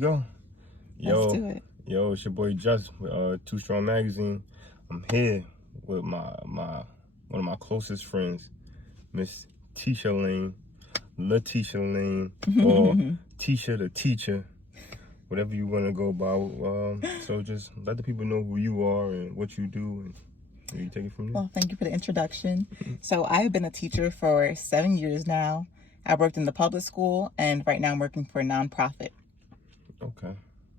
go. Let's do it. Yo, it's your boy Just with Too Strong Magazine. I'm here with one of my closest friends, Miss Tisha Lane, Tisha Lane, or Tisha the Teacher, whatever you want to go by. So just let the people know who you are and what you do, and you take it from there. Well, thank you for the introduction. So I have been a teacher for 7 years now. I worked in the public school, and right now I'm working for a nonprofit. Okay.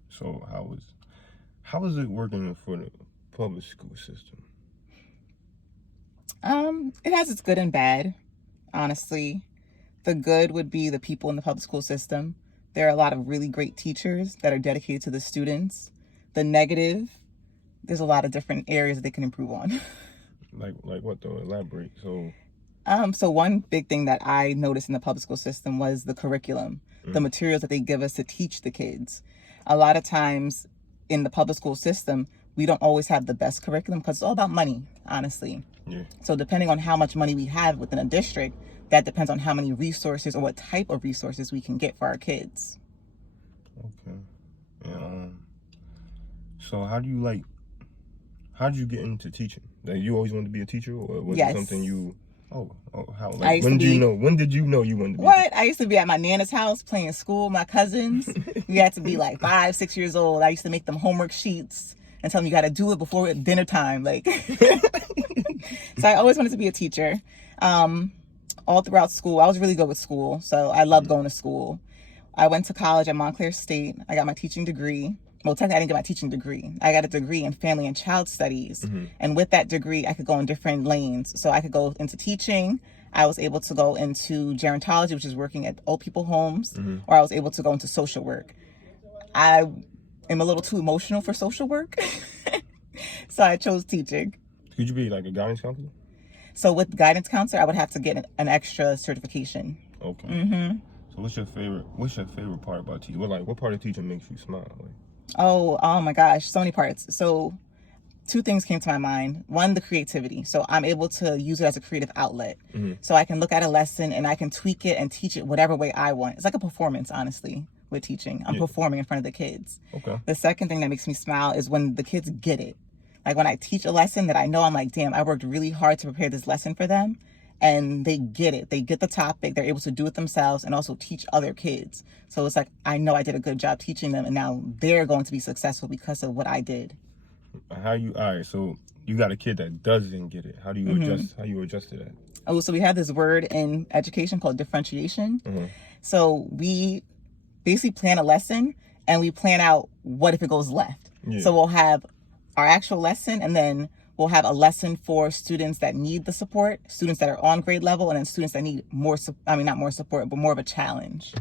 So how is it working for the public school system? It has its good and bad, honestly. The good would be the people in the public school system. There are a lot of really great teachers that are dedicated to the students. The negative, there's a lot of different areas that they can improve on. Like what though? Elaborate. So one big thing that I noticed in the public school system was the curriculum, the materials that they give us to teach the kids. A lot of times in the public school system, we don't always have the best curriculum because it's all about money, honestly. Yeah. So depending on how much money we have within a district, that depends on how many resources or what type of resources we can get for our kids. Okay. And so how did you get into teaching? Like, you always wanted to be a teacher, or was it something you? How? Like, when did you know? When did you know you wanted to be? What? I used to be at my Nana's house playing school with my cousins. We had to be like 5, 6 years old. I used to make them homework sheets and tell them you got to do it before dinner time. Like, so I always wanted to be a teacher. All throughout school, I was really good with school, so I loved going to school. I went to college at Montclair State. I got my teaching degree. Well, technically, I didn't get my teaching degree. I got a degree in family and child studies. And with that degree, I could go in different lanes. So I could go into teaching. I was able to go into gerontology, which is working at old people homes, or I was able to go into social work. I am a little too emotional for social work, so I chose teaching. Could you be like a guidance counselor? So with guidance counselor, I would have to get an extra certification. Okay. So what's your favorite part about teaching? What part of teaching makes you smile? Oh my gosh, so many parts. So 2 things came to my mind. One, the creativity. So I'm able to use it as a creative outlet. So I can look at a lesson and I can tweak it and teach it whatever way I want. It's like a performance, honestly, with teaching. I'm performing in front of the kids. Okay. The second thing that makes me smile is when the kids get it. Like when I teach a lesson that I know, I'm like, damn, I worked really hard to prepare this lesson for them. And they get it. They get the topic. They're able to do it themselves and also teach other kids. So it's like, I know I did a good job teaching them, and now they're going to be successful because of what I did. All right, so you got a kid that doesn't get it. How do you adjust? How you adjust to that? Oh, so we have this word in education called differentiation. So we basically plan a lesson and we plan out what if it goes left. So we'll have our actual lesson, and then we'll have a lesson for students that need the support, students that are on grade level, and then students that need not more support, but more of a challenge.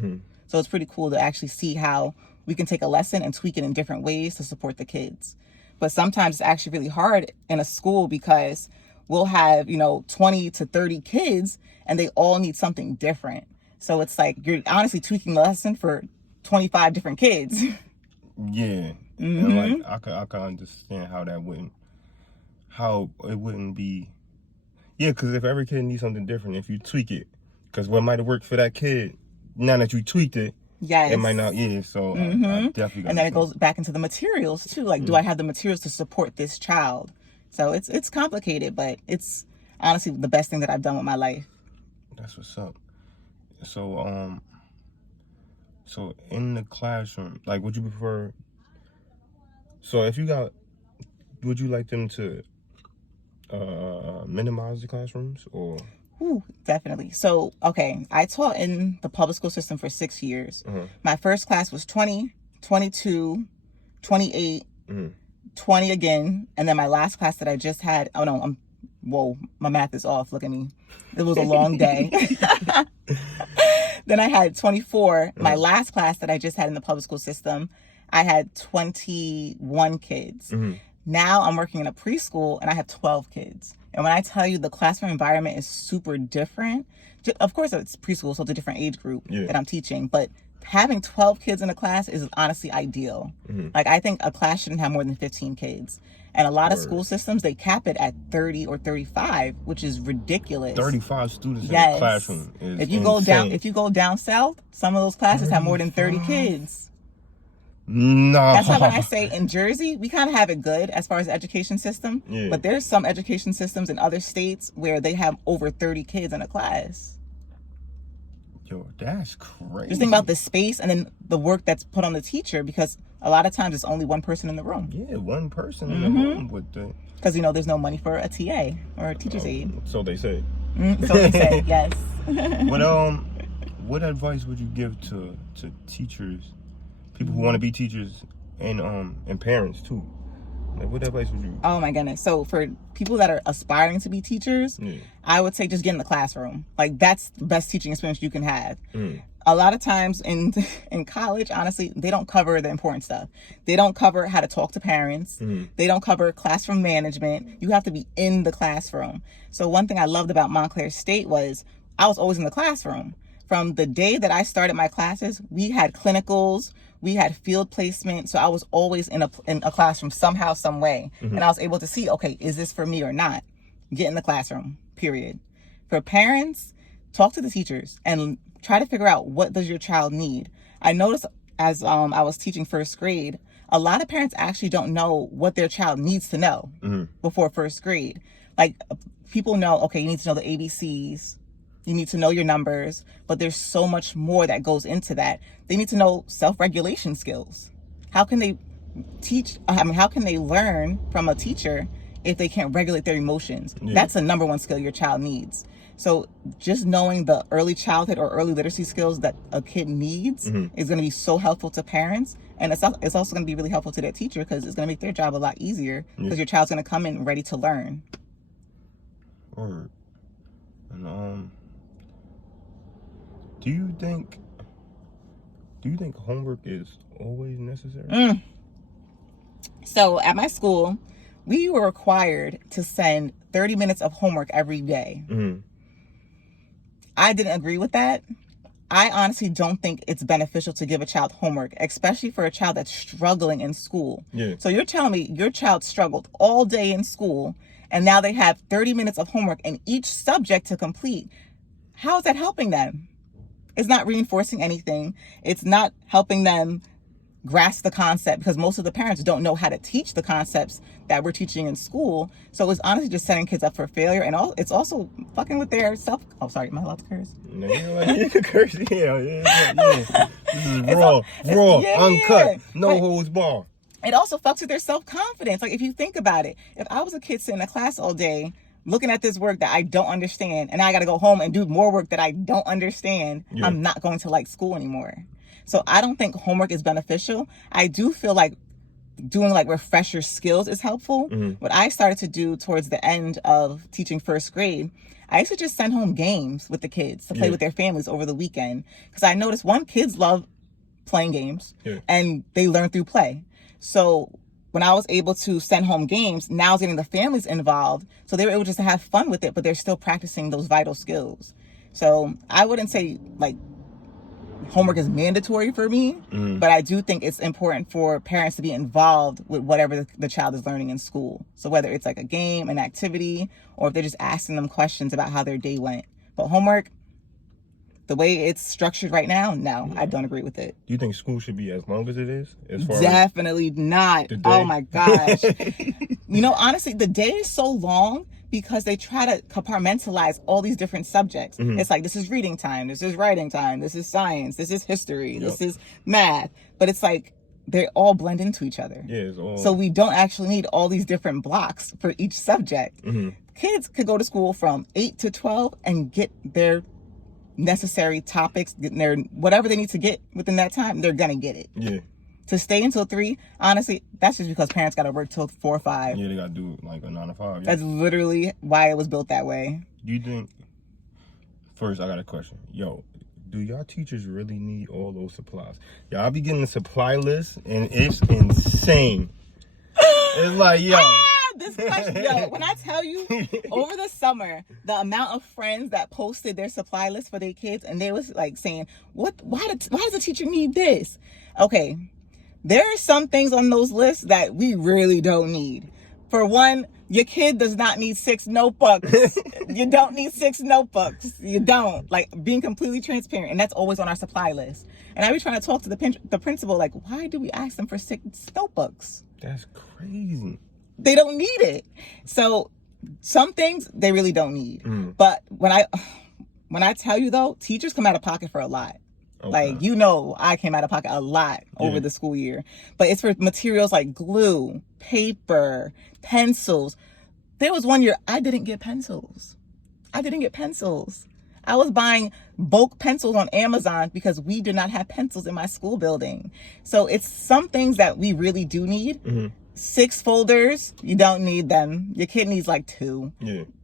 So it's pretty cool to actually see how we can take a lesson and tweak it in different ways to support the kids. But sometimes it's actually really hard in a school because we'll have, 20 to 30 kids and they all need something different. So it's like you're honestly tweaking the lesson for 25 different kids. Yeah. And I can understand how it wouldn't be. Yeah, because if every kid needs something different, if you tweak it, because what might have worked for that kid, now that you tweaked it, it might not. Yeah, so I definitely. And then it goes back into the materials too. Like, do I have the materials to support this child? So it's complicated, but it's honestly the best thing that I've done with my life. That's what's up. So so in the classroom, like, would you prefer? So would you like them to minimize the classrooms or? Ooh, definitely. So, okay, I taught in the public school system for 6 years. My first class was 20, 22, 28, 20 again. And then my last class that I just had, my math is off. Look at me. It was a long day. Then I had 24. My last class that I just had in the public school system, I had 21 kids. Now I'm working in a preschool and I have 12 kids. And when I tell you the classroom environment is super different, of course it's preschool, so it's a different age group that I'm teaching, but having 12 kids in a class is honestly ideal. Like, I think a class shouldn't have more than 15 kids. And a lot of school systems, they cap it at 30 or 35, which is ridiculous. 35 students in a classroom is if you go down south, some of those classes have more than 30 kids. No. That's why when I say in Jersey, we kind of have it good as far as the education system. Yeah. But there's some education systems in other states where they have over 30 kids in a class. Yo, that's crazy. Just think about the space and then the work that's put on the teacher, because a lot of times it's only one person in the room. Yeah, one person in the room with the... Because, you know, there's no money for a TA or a teacher's aide. So they say. So they say, yes. What advice would you give to teachers, people who want to be teachers, and parents too? Like, what advice would you? Oh my goodness! So for people that are aspiring to be teachers, I would say just get in the classroom. Like, that's the best teaching experience you can have. A lot of times in college, honestly, they don't cover the important stuff. They don't cover how to talk to parents. They don't cover classroom management. You have to be in the classroom. So one thing I loved about Montclair State was I was always in the classroom. From the day that I started my classes, we had clinicals, we had field placement. So I was always in a classroom somehow, some way. And I was able to see, okay, is this for me or not? Get in the classroom, period. For parents, talk to the teachers and try to figure out, what does your child need? I noticed as I was teaching first grade, a lot of parents actually don't know what their child needs to know before first grade. Like, people know, okay, you need to know the ABCs. You need to know your numbers, but there's so much more that goes into that. They need to know self-regulation skills. How can they how can they learn from a teacher if they can't regulate their emotions? That's the number one skill your child needs. So just knowing the early childhood or early literacy skills that a kid needs is going to be so helpful to parents. And it's also going to be really helpful to their teacher, because it's going to make their job a lot easier, because your child's going to come in ready to learn. Word. And do you think homework is always necessary? So at my school, we were required to send 30 minutes of homework every day. I didn't agree with that. I honestly don't think it's beneficial to give a child homework, especially for a child that's struggling in school. So you're telling me your child struggled all day in school, and now they have 30 minutes of homework in each subject to complete. How is that helping them? It's not reinforcing anything. It's not helping them grasp the concept, because most of the parents don't know how to teach the concepts that we're teaching in school. So it's honestly just setting kids up for failure, and it's also fucking with their self. Oh, sorry, am I allowed to curse? No, you can curse. Yeah. This is raw, uncut, no holds barred. It also fucks with their self-confidence. Like, if you think about it, if I was a kid sitting in a class all day looking at this work that I don't understand, and I got to go home and do more work that I don't understand, I'm not going to like school anymore. So I don't think homework is beneficial. I do feel like doing like refresher skills is helpful. What I started to do towards the end of teaching first grade, I used to just send home games with the kids to play with their families over the weekend. Because I noticed, kids love playing games and they learn through play. So when I was able to send home games, now I was getting the families involved. So they were able just to have fun with it, but they're still practicing those vital skills. So I wouldn't say like homework is mandatory for me, but I do think it's important for parents to be involved with whatever the child is learning in school. So whether it's like a game, an activity, or if they're just asking them questions about how their day went. But homework, the way it's structured right now, no, I don't agree with it. Do you think school should be as long as it is? Definitely not. Oh my gosh. You know, honestly, the day is so long because they try to compartmentalize all these different subjects. It's like, this is reading time, this is writing time, this is science, this is history, this is math. But it's like, they all blend into each other. So we don't actually need all these different blocks for each subject. Kids could go to school from 8 to 12 and get their necessary topics, getting their whatever they need to get within that time, they're gonna get it. To stay until 3, honestly, that's just because parents gotta work till 4 or 5. They gotta do like a 9 to 5. That's literally why it was built that way. Do you think? First, I got a question. Yo, do y'all teachers really need all those supplies? Y'all be getting the supply list, and it's insane. It's like, yo. This question, when I tell you, over the summer, the amount of friends that posted their supply list for their kids, and they was like saying, why does a teacher need this? Okay, there are some things on those lists that we really don't need. For one, Your kid does not need 6 notebooks. You don't need 6 notebooks. You don't. Like, being completely transparent. And that's always on our supply list. And I be trying to talk to the principal, like, why do we ask them for 6 notebooks? That's crazy. They don't need it. So some things they really don't need. But when I tell you, though, teachers come out of pocket for a lot. Okay. Like, you know, I came out of pocket a lot over the school year. But it's for materials like glue, paper, pencils. There was one year I didn't get pencils. I was buying bulk pencils on Amazon because we did not have pencils in my school building. So it's some things that we really do need. 6 folders, you don't need them. Your kid needs like 2.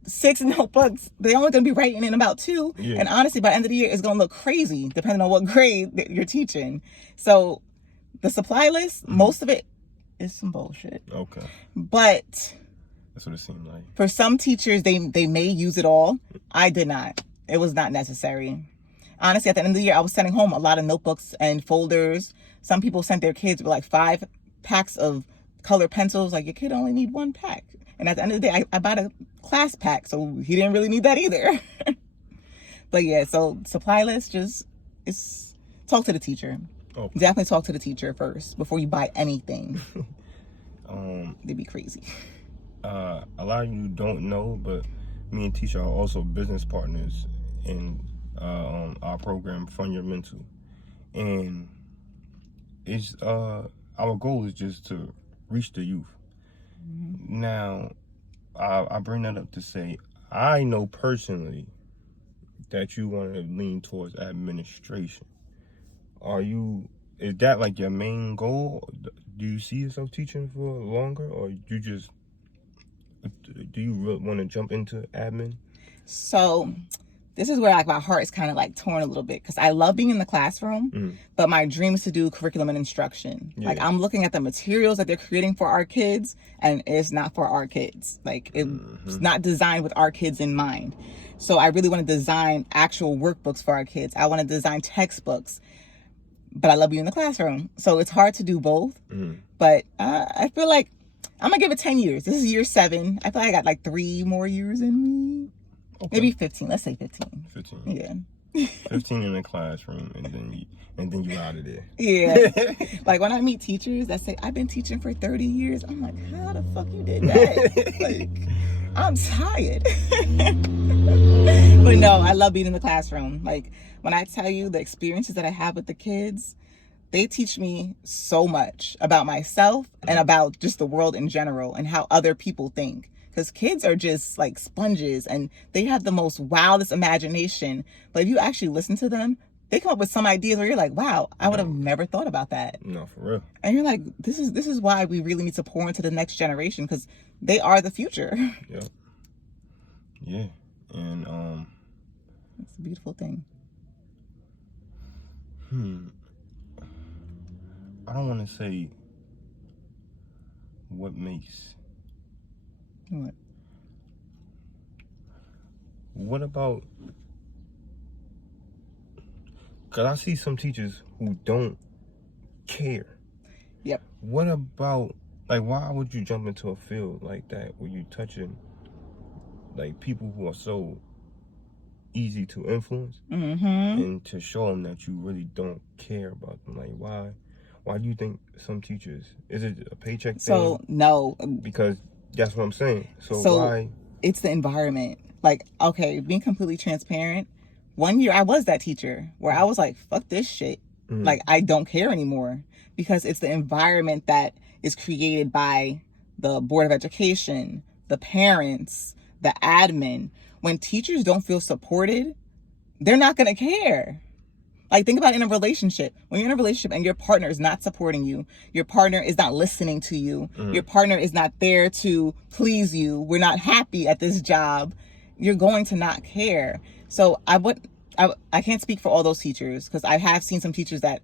6 notebooks, they're only going to be writing in about 2. And honestly, by the end of the year, it's going to look crazy depending on what grade that you're teaching. So the supply list, most of it is some bullshit. Okay. But that's what it seemed like. For some teachers, they may use it all. I did not. It was not necessary. Honestly, at the end of the year, I was sending home a lot of notebooks and folders. Some people sent their kids with like 5 packs of colored pencils. Like, your kid only need 1 pack. And at the end of the day, I bought a class pack, so he didn't really need that either. But yeah, so supply list, talk to the teacher. Okay. Definitely talk to the teacher first before you buy anything. They'd be crazy. A lot of you don't know, but me and Tisha are also business partners in our program, Fund Your Mental. And it's our goal is just to reach the youth. Now, I bring that up to say, I know personally that you want to lean towards administration. Is that like your main goal? Do you see yourself teaching for longer, or do you really want to jump into admin? So this is where like my heart is kind of like torn a little bit, because I love being in the classroom, but my dream is to do curriculum and instruction. Like, I'm looking at the materials that they're creating for our kids, and it's not for our kids. Like, it's not designed with our kids in mind. So I really want to design actual workbooks for our kids. I want to design textbooks, but I love being in the classroom. So it's hard to do both. But I feel like I'm gonna give it 10 years. This is year 7. I feel like I got like 3 more years in me. Okay. Maybe 15. Let's say 15. 15. Yeah. 15 in the classroom, and then you out of there. Yeah. Like, when I meet teachers that say, I've been teaching for 30 years, I'm like, how the fuck you did that? Like, I'm tired. But no, I love being in the classroom. Like, when I tell you the experiences that I have with the kids, they teach me so much about myself and about just the world in general and how other people think. Because kids are just like sponges, and they have the most wildest imagination. But if you actually listen to them, they come up with some ideas where you're like, wow, I would have never thought about that. No, for real. And you're like, this is why we really need to pour into the next generation, because they are the future. Yep. Yeah. And it's a beautiful thing. I don't want to say what makes. What about, because I see some teachers who don't care. Yep. What about, like, why would you jump into a field like that where you touching like people who are so easy to influence, and to show them that you really don't care about them? Like, why do you think some teachers, is it a paycheck thing? So no, because that's what I'm saying. So why? It's the environment. Like, okay, being completely transparent, one year I was that teacher where I was like, fuck this shit. Like, I don't care anymore, because it's the environment that is created by the Board of Education, the parents, the admin. When teachers don't feel supported, they're not going to care. Like, think about in a relationship. When you're in a relationship and your partner is not supporting you, your partner is not listening to you, your partner is not there to please you, we're not happy at this job, you're going to not care. So I can't speak for all those teachers, because I have seen some teachers that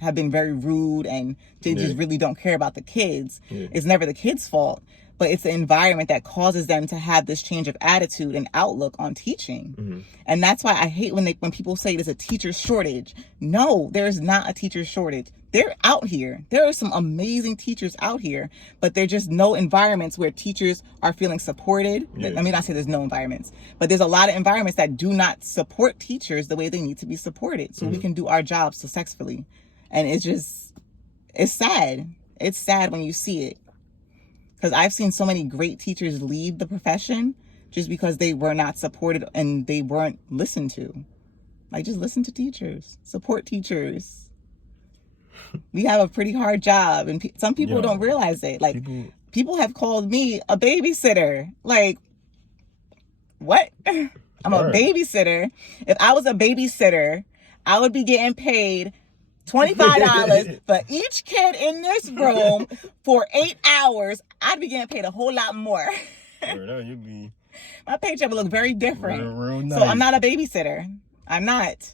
have been very rude and they just really don't care about the kids. It's never the kids' fault, but it's the environment that causes them to have this change of attitude and outlook on teaching. And that's why I hate when people say there's a teacher shortage. No, there is not a teacher shortage. they're out here. There are some amazing teachers out here, but there's just no environments where teachers are feeling supported. Yeah. I mean, I say there's no environments, but there's a lot of environments that do not support teachers the way they need to be supported so we can do our jobs successfully. And it's sad. It's sad when you see it. Because I've seen so many great teachers leave the profession just because they were not supported and they weren't listened to. Like, just listen to teachers. Support teachers. We have a pretty hard job, and some people don't realize it. Like, people have called me a babysitter. Like, what? I'm a babysitter. If I was a babysitter, I would be getting paid $25 for each kid in this room for 8 hours. I'd be getting paid a whole lot more. My paycheck would look very different. Real nice. So I'm not a babysitter. I'm not.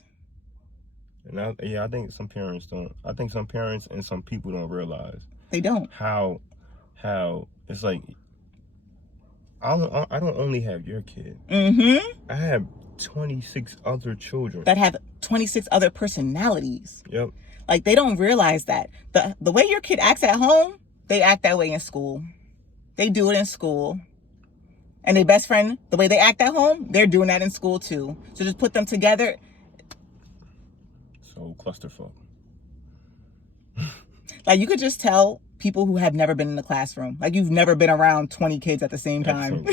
And I think some parents don't. I think some parents and some people don't realize. They don't. How it's like, I don't only have your kid. I have 26 other children that have 26 other personalities. Yep. Like, they don't realize that the way your kid acts at home, they act that way in school. They do it in school. And their best friend, the way they act at home, they're doing that in school too. So just put them together. So clusterfuck. Like, you could just tell people who have never been in the classroom. Like, you've never been around 20 kids at the same time.